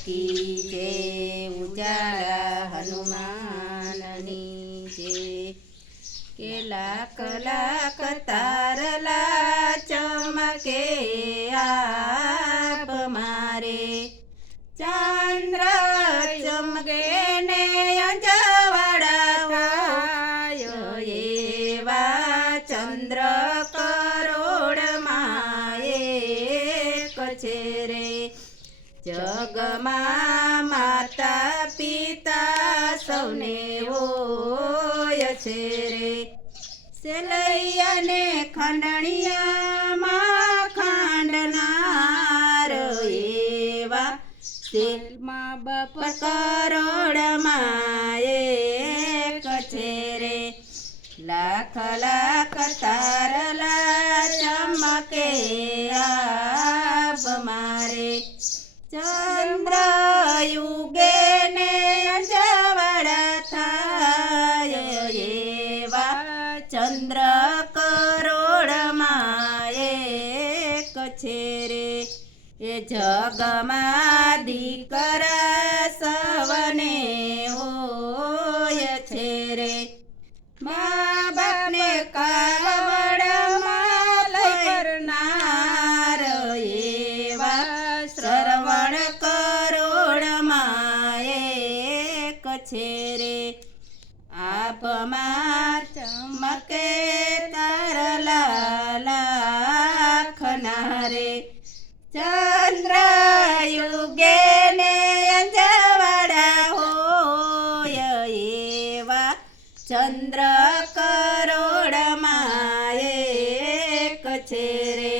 કી જે ઉજાળા હનુમાનની જે કે લાખ લાખ તારલા ચમકે આપ મારે ચંદ્ર જગમાં માતા પિતા સૌને હોય છે રે સેલૈયાને ખંડણિયામાં ખાંડનાર એવા. સેલમાં બાપ કરોડમાં એક છે રે લાખ લાખ એ જગમાં દીકરા સવને હોય છે રે. મા બાપને કાવડમાં લઈ કરનાર એવા શ્રવણ કરોડમાં એક છે રે. આપમાં ચમકે તારલા લાખના રે. ચંદ્ર કરોડમાં એક છે રે.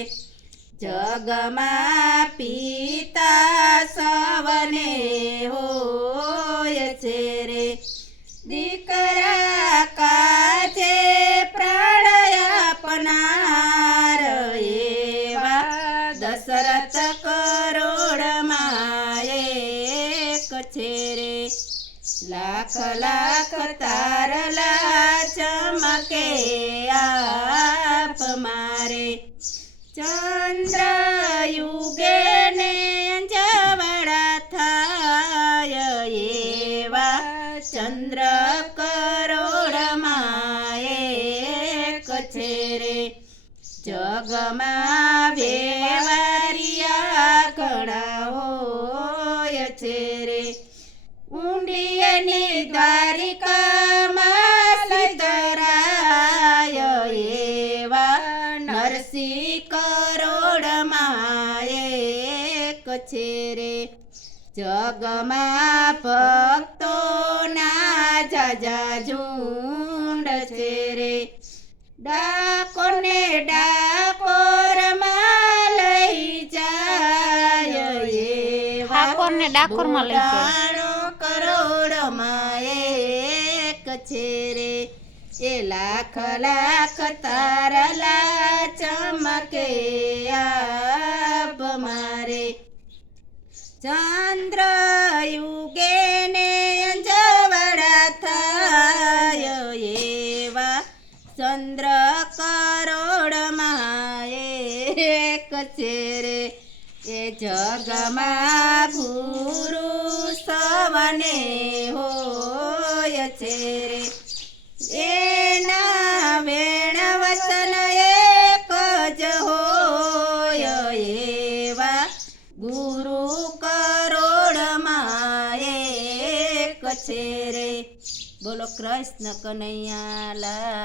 જગમાં પિતા સવને હોય છે રે. લાખ લાખ તારલા ચમકે આપ મારે. ચંદ્ર યુગે ને જવડા થાય એવા ચંદ્ર છે રે જગમાં ભક્તોના જાજા ઝુંડ છે રે ડાકોરને ડાકોરમાં લઈ જાય એવા ઠાકોરને ડાકોરમાં લઈ જાય. કરોડમાં એક છે રે એ લાખ લાખ તારલા ચમકે મારે ચંદ્ર યુગે ને અંજવાડા થાય એવા ચંદ્ર કરોડમાં એક છે રે એ જગમાં ગુરુ સવને હોય છે રે છે રે. બોલો કૃષ્ણ કનૈયા